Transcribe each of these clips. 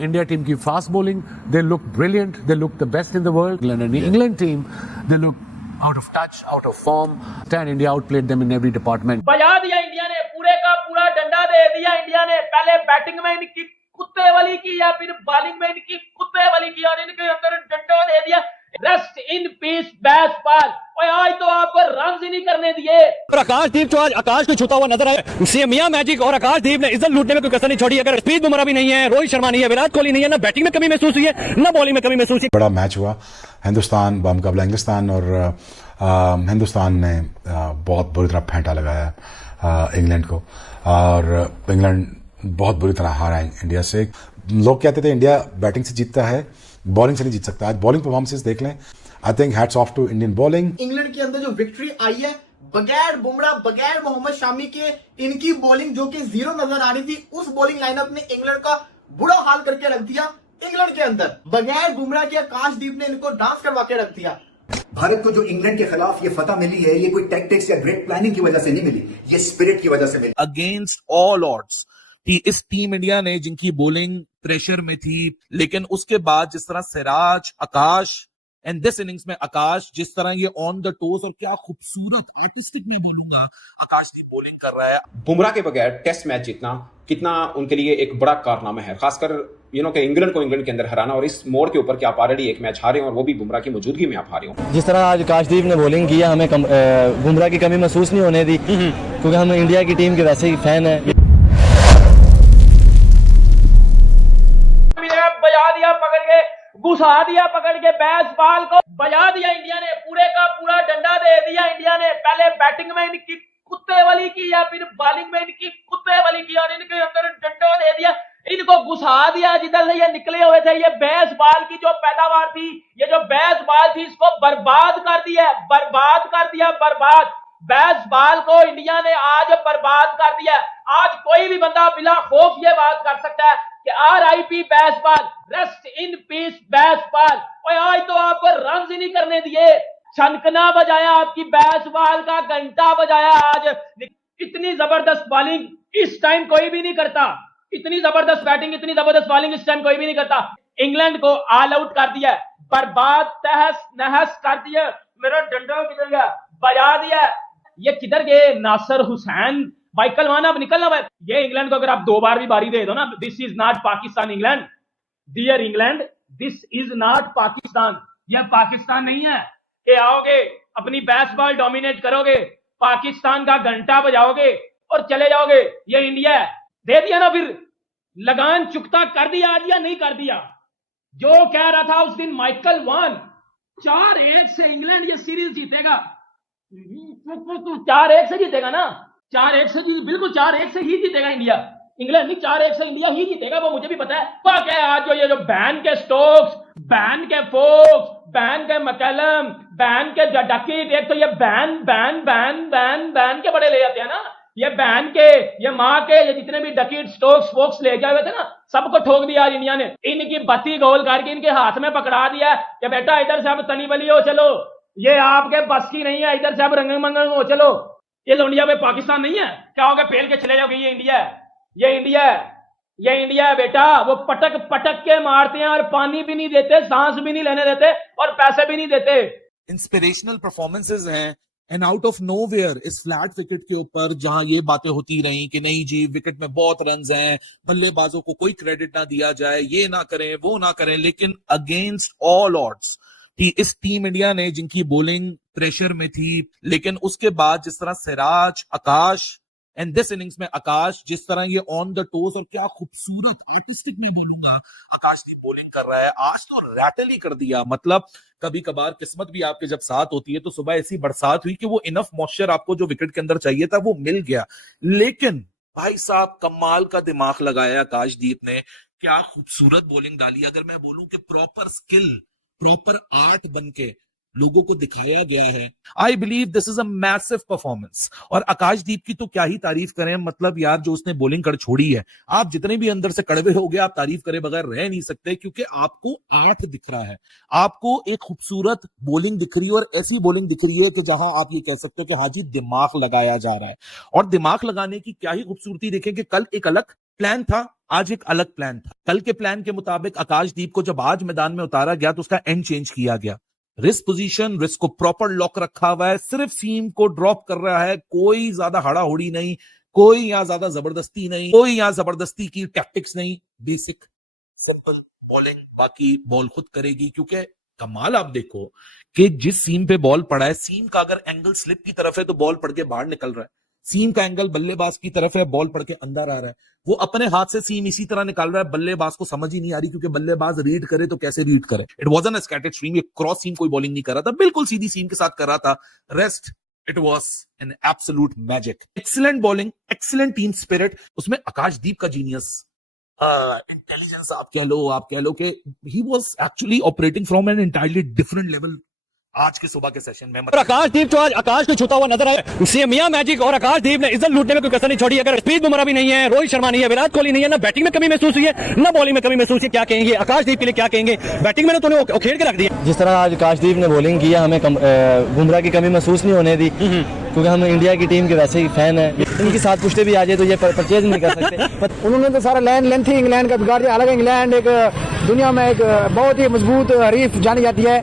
India team की fast bowling, they look brilliant, they look the best in the world. England team, they look out of touch, out of form. And India outplayed them in every department. बजा दिया India ने, पूरे का पूरा डंडा दे दिया India ने। पहले बैटिंग में इनकी कुत्ते वाली की या फिर बॉलिंग में इनकी कुत्ते वाली की और इनके अंदर डंडा दे दिया। रेस्ट इन पीस बैट्समैन, और आज तो आपको रन ही नहीं करने दिए। और आकाशदीप जो आज आकाश को छूता हुआ नजर आया, मियां मैजिक और आकाशदीप ने इज्जत लूटने में कोई कसर नहीं छोड़ी। अगर स्पीड बुमराह भी नहीं है, रोहित शर्मा नहीं है, विराट कोहली नहीं है, ना बैटिंग में कमी महसूस हुई है, ना बॉलिंग में कमी महसूस हुई। बड़ा मैच हुआ, हिंदुस्तान बामुकाबला इंग्लिस्तान, और हिंदुस्तान ने बहुत बुरी तरह फेंटा लगाया इंग्लैंड को, और इंग्लैंड बहुत बुरी तरह हारा इंडिया से। लोग कहते थे इंडिया बैटिंग से जीतता है, बॉलिंग से नहीं जीत सकता। आज बॉलिंग परफॉर्मेंसेस देख लें, I think hats off to Indian bowling. England के अंदर जो विक्ट्री आई है बगैर बुमराह, बगैर मोहम्मद शामी के, इनकी बॉलिंग जो कि जीरो नजर आ रही थी, उस बॉलिंग लाइनअप ने इंग्लैंड का बुरा हाल करके रख दिया। इंग्लैंड के अंदर बगैर बुमराह के आकाशदीप ने इनको डांस करवा के रख दिया। भारत को जो इंग्लैंड के खिलाफ ये फतह मिली है, ये कोई टैक्टिक्स या ग्रेट प्लानिंग की वजह से नहीं मिली, ये स्पिरिट की वजह से मिली। अगेंस्ट ऑल ऑड्स इस टीम इंडिया ने, जिनकी बॉलिंग प्रेशर में थी, लेकिन उसके बाद जिस तरह सिराज, आकाश एंड दिस इनिंग्स में आकाश, जिस तरह ये ऑन द टोस और क्या खूबसूरत आर्टिस्टिक में बोलूंगा आकाशदीप बॉलिंग कर रहा है। बुमराह के बगैर टेस्ट मैच जीतना कितना उनके लिए एक बड़ा कारनामा है, खासकर कि इंग्लैंड को इंग्लैंड के अंदर हराना, और इस मोड़ के ऊपर कि आप ऑलरेडी एक मैच हारे हो और वो भी बुमराह की मौजूदगी में आप हारे हो। जिस तरह आज आकाशदीप ने बॉलिंग किया, हमें बुमराह की कमी महसूस नहीं होने दी, क्योंकि हम इंडिया की टीम के वैसे ही फैन है। बजा दिया पकड़ के, घुसा दिया पकड़ के बैट्समैन को, बजा दिया इंडिया ने, पूरे का पूरा डंडा दे दिया इंडिया ने। पहले बैटिंग में इनकी कुत्ते वाली की या फिर बॉलिंग में इनकी कुत्ते वाली की और इनके अंदर डंडा दे दिया, इनको घुसा दिया जिधर से ये निकले हुए थे। ये बेसबॉल की जो पैदावार थी, ये जो बेसबॉल थी, इसको बर्बाद कर दिया, बर्बाद कर दिया, बर्बाद। बेसबॉल को इंडिया ने आज बर्बाद कर दिया। आज कोई भी बंदा बिना खौफ ये बात कर सकता है कि RIP baseball, rest in peace baseball, और आज तो आपको रन ही नहीं करने दिए। छनकना बजाया, आपकी बेसबॉल का घंटा बजाया। आज इतनी जबरदस्त बॉलिंग इस टाइम कोई भी नहीं करता, इतनी जबरदस्त बैटिंग, इतनी जबरदस्त बॉलिंग इस टाइम कोई भी नहीं करता। इंग्लैंड को ऑल आउट कर दिया, बर्बाद, तहस नहस कर दिया। मेरा डंडा किधर गया, बजा दिया। ये किधर गए नासिर हुसैन, माइकल वान, अब निकलना भाई। ये इंग्लैंड को अगर आप 2 बार भी बारी दे दो ना, this is not Pakistan England, dear England, this is not Pakistan. यह पाकिस्तान नहीं है कि आओगे अपनी बेसबॉल डोमिनेट करोगे, पाकिस्तान का घंटा बजाओगे और चले जाओगे। ये इंडिया है। दे दिया ना, फिर लगान चुकता कर दिया आज या नहीं कर दिया। जो कह रहा था उस दिन माइकल वान, 4-1 से इंग्लैंड ये सीरीज जीतेगा, 4-1 से जीतेगा ना, 4-1 से बिल्कुल 4-1 से ही जीतेगा इंडिया। इंग्लैंड नहीं, 4-1 से इंडिया ही जीतेगा, वो मुझे भी पता है। क्या क्या आज जो ये जो बैन के स्टोक्स, बैन के फोक्स, बैन के मैकलम, बैन के डकिट, एक तो ये बैन के बड़े ले जाते हैं ना, ये बैन के, ये माँ के, ये जितने भी डकिट, स्टोक्स, फोक्स ले गए हुए थे ना, सबको ठोक दिया आज इंडिया ने। इनकी बत्ती गोल करके इनके हाथ में पकड़ा दिया कि बेटा इधर से अब तनी बली हो, चलो, ये आपके बस की नहीं है, इधर से अब रंगन मंगन हो, चलो। ये इंडिया में पाकिस्तान नहीं है, क्या होगा, फेल के चले जाओगे। ये इंडिया है, ये इंडिया है, ये इंडिया है बेटा। वो पटक पटक के मारते हैं और पानी भी नहीं देते, सांस भी नहीं लेने देते और पैसे भी नहीं देते। इंस्पिरेशनल परफॉर्मेंसेज हैं, एंड आउट ऑफ नोवेयर इस फ्लैट विकेट के ऊपर जहां ये बातें होती रही कि नहीं जी विकेट में बहुत रन्स हैं, बल्लेबाजों को कोई क्रेडिट ना दिया जाए, ये ना करें, वो ना करें, लेकिन अगेंस्ट ऑल ऑड्स इस टीम इंडिया ने, जिनकी बॉलिंग प्रेशर में थी, लेकिन उसके बाद जिस तरह सिराज, आकाश एंड दिस इनिंग्स में आकाश, जिस तरह ये ऑन द टोस और क्या खूबसूरत आर्टिस्टिक में बोलूंगा आकाशदीप बॉलिंग कर रहा है, आज तो रैटल ही कर दिया। मतलब कभी कभार किस्मत भी आपके जब साथ होती है तो सुबह ऐसी बरसात हुई कि वो इनफ मॉइस्चर आपको जो विकेट के अंदर चाहिए था वो मिल गया। लेकिन भाई साहब कमाल का दिमाग लगाया आकाशदीप ने, क्या खूबसूरत बॉलिंग डाली। अगर मैं बोलूं कि प्रॉपर स्किल, प्रॉपर आर्ट बनके लोगों को दिखाया गया है। I believe this is a massive performance. और आकाशदीप की तो क्या ही तारीफ करें, मतलब यार जो उसने बॉलिंग कर छोड़ी है, आप जितने भी अंदर से कड़वे हो गए, आप तारीफ करे बगैर रह नहीं सकते, क्योंकि आपको आर्ट दिख रहा है, आपको एक खूबसूरत बॉलिंग दिख रही है, और ऐसी बॉलिंग दिख रही है कि जहां आप ये कह सकते हो कि हाँ जी दिमाग लगाया जा रहा है। और दिमाग लगाने की क्या ही खूबसूरती देखें कि कल एक अलग प्लान था, आज एक अलग प्लान था। कल के प्लान के मुताबिक आकाशदीप को जब आज मैदान में उतारा गया तो उसका एंड चेंज किया गया। रिस्क पोजीशन, रिस्क को प्रॉपर लॉक रखा हुआ है, सिर्फ सीम को ड्रॉप कर रहा है, कोई ज्यादा हड़ाहुड़ी नहीं, कोई यहां ज्यादा जबरदस्ती नहीं, कोई यहां जबरदस्ती की टैक्टिक्स नहीं, बेसिक सिंपल बॉलिंग, बाकी बॉल खुद करेगी। क्योंकि कमाल आप देखो कि जिस सीम पे बॉल पड़ा है, सीम का अगर एंगल स्लिप की तरफ है तो बॉल पड़ के बाहर निकल रहा है, सीम का एंगल बल्लेबाज की तरफ है, बॉल पड़ के अंदर आ रहा है। वो अपने हाथ से सीम इसी तरह निकाल रहा है, बल्लेबाज को समझ ही नहीं आ रही, क्योंकि बल्लेबाज रीड करे तो कैसे रीड करे। It wasn't a scattered stream, ये क्रॉस सीम कोई बॉलिंग नहीं कर रहा था, बिल्कुल सीधी सीम के साथ कर रहा था। Rest it was an absolute magic. Excellent bowling, excellent team spirit, उसमें आकाशदीप का जीनियस, इंटेलिजेंस आप कह लो कि he was actually operating from an entirely different level आज के सुबह के सेशन में। और आकाशदीप जो आज आकाश को छूता हुआ नजर आया, सीएम मियां मैजिक और आकाशदीप ने इज्जत लूटने में कोई कसर नहीं छोड़ी। अगर स्पीड बुमराह भी नहीं है, रोहित शर्मा नहीं है, विराट कोहली नहीं है, ना बैटिंग में कमी महसूस हुई है, ना बॉलिंग में कमी महसूस हुई। क्या कहेंगे आकाशदीप के लिए, क्या कहेंगे? बैटिंग में तो उन्हें उखेड़ के रख दिया। जिस तरह आज आकाशदीप ने बॉलिंग किया, हमें बुमराह की कमी महसूस नहीं होने दी, क्योंकि हम इंडिया की टीम के वैसे ही फैन है। इनकी साथ पुश्ते भी आ जाए तो ये परचेज नहीं कर सकते। उन्होंने तो सारा लेंथ ही इंग्लैंड का बिगाड़ दिया। हालांकि इंग्लैंड एक दुनिया में एक बहुत ही मजबूत हरीफ जानी जाती है,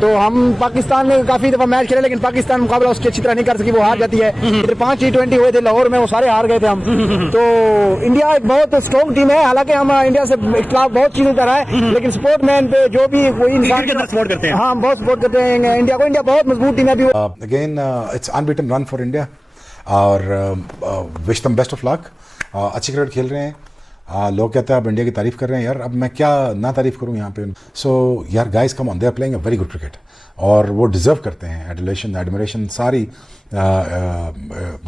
तो हम पाकिस्तान में काफी दफा मैच खेले, लेकिन पाकिस्तान मुकाबला उसकी अच्छी तरह नहीं कर सकी, वो हार जाती है। इधर 5 T20 हुए थे लाहौर में, वो सारे हार गए थे हम। तो इंडिया एक बहुत स्ट्रॉन्ग टीम है। हालांकि हम इंडिया से इख्तिलाफ बहुत चीजों का है, लेकिन स्पोर्टमैन पे जो भी कोई इंसान सपोर्ट करते हैं, हाँ बहुत सपोर्ट करते हैं इंडिया को। इंडिया बहुत मजबूत टीम है अभी। Again it's unbeaten run for India और wish them best of luck. अच्छी क्रिकेट खेल रहे हैं। लोग कहते हैं अब इंडिया की तारीफ कर रहे हैं, यार अब मैं क्या ना तारीफ करूं यहाँ पे। सो यार guys come on, they are playing a very good cricket और वो डिजर्व करते हैं एडमिरेशन सारी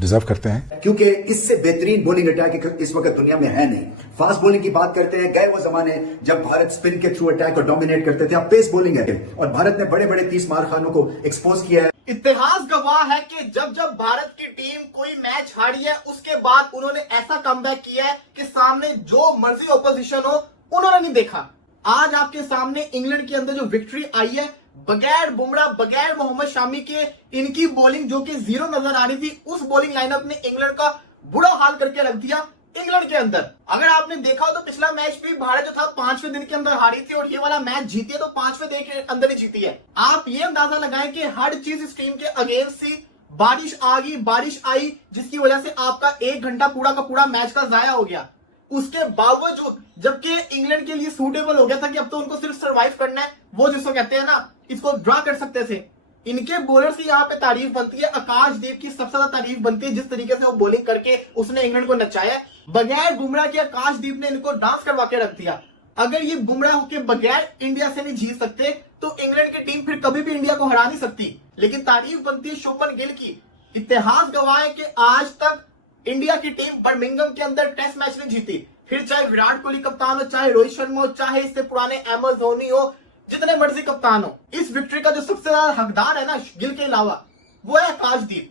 डिजर्व करते हैं, क्योंकि इससे बेहतरीन बॉलिंग अटैक इस वक्त दुनिया में है नहीं। फास्ट बॉलिंग की बात करते हैं, गए वो जमाने जब भारत स्पिन के थ्रू अटैक को डोमिनेट करते थे। अब पेस बॉलिंग है और भारत ने बड़े बड़े 30 मार खानों को एक्सपोज किया है। इतिहास गवाह है कि जब जब भारत की टीम कोई मैच हारी है, उसके बाद उन्होंने ऐसा कमबैक किया है कि सामने जो मर्जी ऑपोजिशन हो उन्होंने नहीं देखा। आज आपके सामने इंग्लैंड के अंदर जो विक्ट्री आई है, बगैर बुमराह, बगैर मोहम्मद शामी के, इनकी बॉलिंग जो कि जीरो नजर आ रही थी, उस बॉलिंग लाइनअप ने इंग्लैंड का बुरा हाल करके रख दिया इंग्लैंड के अंदर। अगर आपने देखा हो तो पिछला मैच भी भारत जो था 5वें दिन के अंदर हारी थी, और ये वाला मैच जीती है तो 5वें दिन के अंदर ही जीती है। आप ये अंदाजा लगाएं कि हर चीज इस टीम के अगेंस्ट थी। बारिश आ गई, बारिश आई, जिसकी वजह से आपका 1 घंटा पूरा का पूरा मैच का जाया हो गया। उसके बावजूद जबकि इंग्लैंड के लिए सूटेबल हो गया था कि अब तो उनको सिर्फ सर्वाइव करना है, वो जिसको कहते हैं ना, इसको ड्रा कर सकते थे। इनके बॉलर की यहाँ पे तारीफ बनती है, आकाशदीप की सबसे ज्यादा तारीफ बनती है, जिस तरीके से वो बॉलिंग करके उसने इंग्लैंड को नचाया। बगैर बुमराह के आकाशदीप ने इनको डांस करवा के रख दिया। अगर ये बुमराह के बगैर इंडिया से नहीं जीत सकते तो इंग्लैंड की टीम फिर कभी भी इंडिया को हरा नहीं सकती। लेकिन तारीफ बनती है शुभमन गिल की। इतिहास गवाह है कि आज तक इंडिया की टीम बर्मिंघम के अंदर टेस्ट मैच नहीं जीती, फिर चाहे विराट कोहली कप्तान हो, चाहे रोहित शर्मा हो, चाहे इससे पुराने एमएस धोनी हो, जितने मर्जी कप्तान हो। इस विक्ट्री का जो सबसे ज्यादा हकदार है ना गिल के अलावा, वो है आकाशदीप।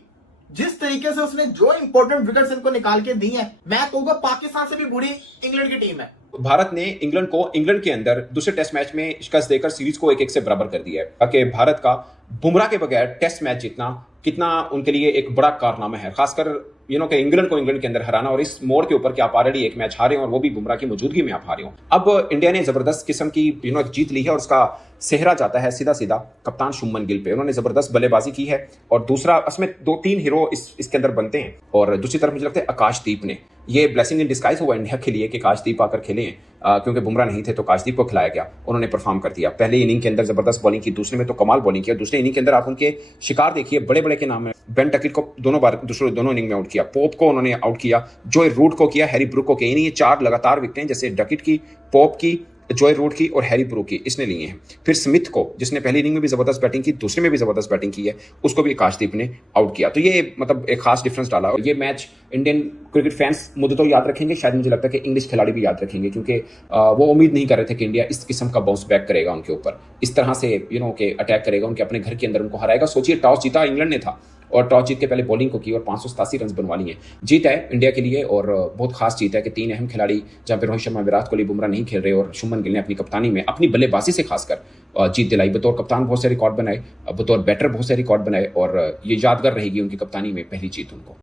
जिस तरीके से उसने जो इंपॉर्टेंट विकेट्स इनको निकाल के दी हैं, मैं कहूंगा पाकिस्तान से भी बुरी इंग्लैंड की टीम है। भारत ने इंग्लैंड के अंदर दूसरे टेस्ट मैच में शिकस्त देकर सीरीज को 1-1 से बराबर कर दिया है। ताकि भारत का बुमराह के बगैर टेस्ट मैच जीतना कितना उनके लिए एक बड़ा कारनामा है, खासकर कि इंग्लैंड को इंग्लैंड के अंदर हराना, और इस मोड़ के ऊपर कि आप ऑलरेडी एक मैच हारे हो और वो भी बुमराह की मौजूदगी में आप हारे हो। अब इंडिया ने जबरदस्त किस्म की एक जीत ली है और उसका सेहरा जाता है सीधा सीधा कप्तान शुभमन गिल पे। उन्होंने जबरदस्त बल्लेबाजी की है और दूसरा इसमें 2-3 हीरो इसके अंदर बनते हैं। और दूसरी तरफ मुझे लगता है आकाशदीप ने, ये ब्लेसिंग इन डिस्गाइज हुआ इंडिया के लिए कि आकाशदीप आकर खेले हैं, क्योंकि बुमराह नहीं थे तो आकाशदीप को खिलाया गया, उन्होंने परफॉर्म कर दिया। पहले इनिंग के अंदर जबरदस्त बॉलिंग की, दूसरे में तो कमाल बॉलिंग किया। दूसरे इनिंग के अंदर आप उनके शिकार देखिए, बड़े बड़े के नाम है। बेन टकिट को दोनों इनिंग में आउट किया, पोप को उन्होंने आउट किया, जॉय रूट को किया, हैरी ब्रूक को किया। ये 4 लगातार विकेटें जैसे डकिट की, पोप की, जॉय रूट की और हैरी ब्रूक की इसने लिए हैं। फिर स्मिथ को, जिसने पहली इनिंग में भी जबरदस्त बैटिंग की, दूसरे में भी जबरदस्त बैटिंग की है, उसको भी आकाशदीप ने आउट किया। तो ये मतलब एक खास डिफरेंस डाला। और ये मैच इंडियन क्रिकेट फैंस मुझे तो याद रखेंगे, शायद मुझे लगता है कि इंग्लिश खिलाड़ी भी याद रखेंगे, क्योंकि वो उम्मीद नहीं कर रहे थे कि इंडिया इस किस्म का बाउंस बैक करेगा उनके ऊपर, इस तरह से के अटैक करेगा, उनके अपने घर के अंदर उनको हराएगा। सोचिए टॉस जीता इंग्लैंड ने था और टॉस जीत के पहले बॉलिंग को की और 587 रन बनवा लिए। जीत है इंडिया के लिए और बहुत खास जीत है कि 3 अहम खिलाड़ी, जहां पे रोहित शर्मा, विराट कोहली, बुमराह नहीं खेल रहे, और शुभमन गिल ने अपनी कप्तानी में अपनी बल्लेबाजी से खासकर जीत दिलाई। बतौर कप्तान बहुत से रिकॉर्ड बनाए, बतौर बैटर बहुत से रिकॉर्ड बनाए, और ये यादगार रहेगी उनकी कप्तानी में पहली जीत उनको।